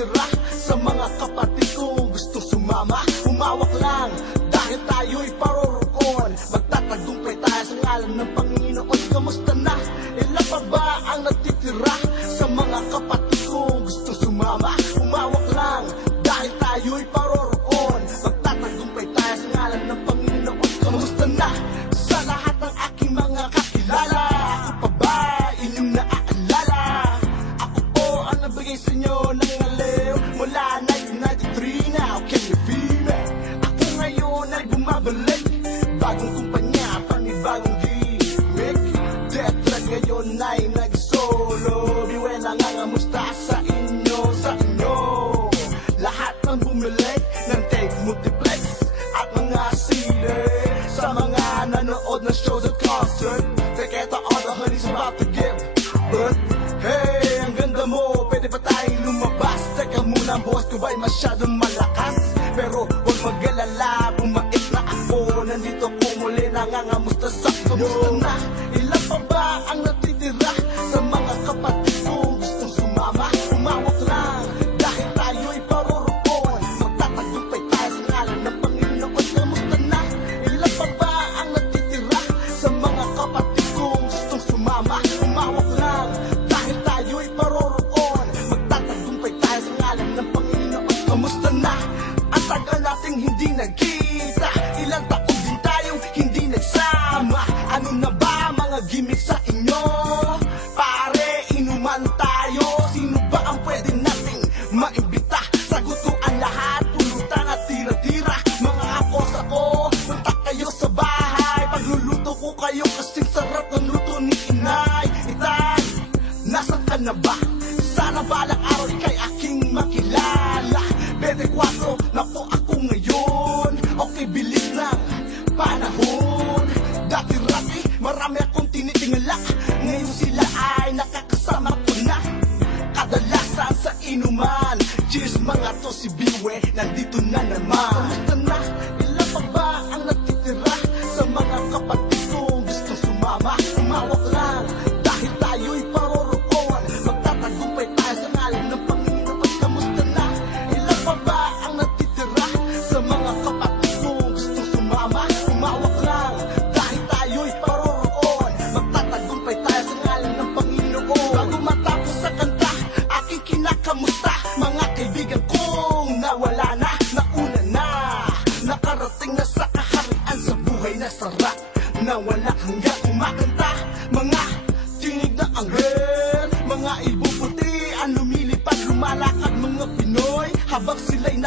natitira sa mga kapatid kong gustong sumama. Humawak lang dahil tayo'y paroroon. Magtatagumpay tayo sa ngalan ng Panginoon. Kamusta na? Ilan pa ba ang natitira sa mga kapatid kong gustong sumama? Humawak lang dahil tayo'y paroroon. Magtatagumpay tayo sa ngalan ng Panginoon. Kamusta na sa lahat ng aking mga kakilala? Ako pa ba inyong naaalala? Ako po ang nabigay sa inyo ng aliw mula 1993. Now can you feel me? Ako ngayon ay bumabalik, bagong kumpanya, panibagong gimmick. Death Threat ngayon ay nag-solo. Biwe nangangamusta sa inyo, sa inyo. Lahat ng bumili ng tape multiplex at mga CD, sa mga nanood ng shows at concert. Teketa all the honey's about to give. But hey, ang ganda mo, pwede ba tayong lumabas? Teka muna, boss ko ba'y masyadong malakas? Pero huwag mag-alala, bumait na ako. Nandito ko muli, nangangamusta sa kamusta na? Ilan pa ba ang natitira sa mga kapatid kong gustong sumama? Umawak lang dahil tayo'y paroroon. Magtatagumpay tayo sa ngalan ng Panginoon. Kamusta na? Ilan pa ba ang natitira sa mga kapatid kong gustong sumama? Umawak lang dahil tayo'y paroroon. Magtatagumpay tayo sa ngalan ng Panginoon. Kamusta na? Ang tagal nating hindi nagkita, ilang taon din tayong hindi nagsama. Ano na ba mga gimmick sa inyo? Pare, inuman tayo. Sino ba ang pwede nating maimbita? Sagot ko ang lahat, pulutan at tira-tira. Mga akos ako, punta kayo sa bahay. Pagluluto ko kayo kasing sarap ng luto ni Inay. Itay, nasan ka na ba? Sana balang araw ika'y aking makilala. 24 na po ako ngayon. Okay, bilis ng panahon. Dati-rati, marami akong tinitingala. Ngayon sila ay nakakasama ko na. Kadalasan sa inuman. Cheers mga to, si Biwe, nandito na naman. Kamusta na? Ilan pa ba ang natitira sa mga kapatid kong gustong sumama? Umawak lang dahil tayo'y paroroon. Magtatagumpay tayo sa ngalan ng Panginoon. Kamusta na? Ilan pa ba ang natitira sa mga kapatid kong gustong sumama? Umawak lang dahil tayo'y paroroon. Magtatagumpay tayo sa ngalan ng Panginoon. Bago matapos sa kanta, aking kinakamusta mga kaibigan kong nawala na, nauna na. Nakarating na sa kaharian sa buhay na sarap, nawala hanggang kumakanta. Mga tinig na anghel, mga ibuputi ang lumilipad, lumalakad mga Pinoy habang sila'y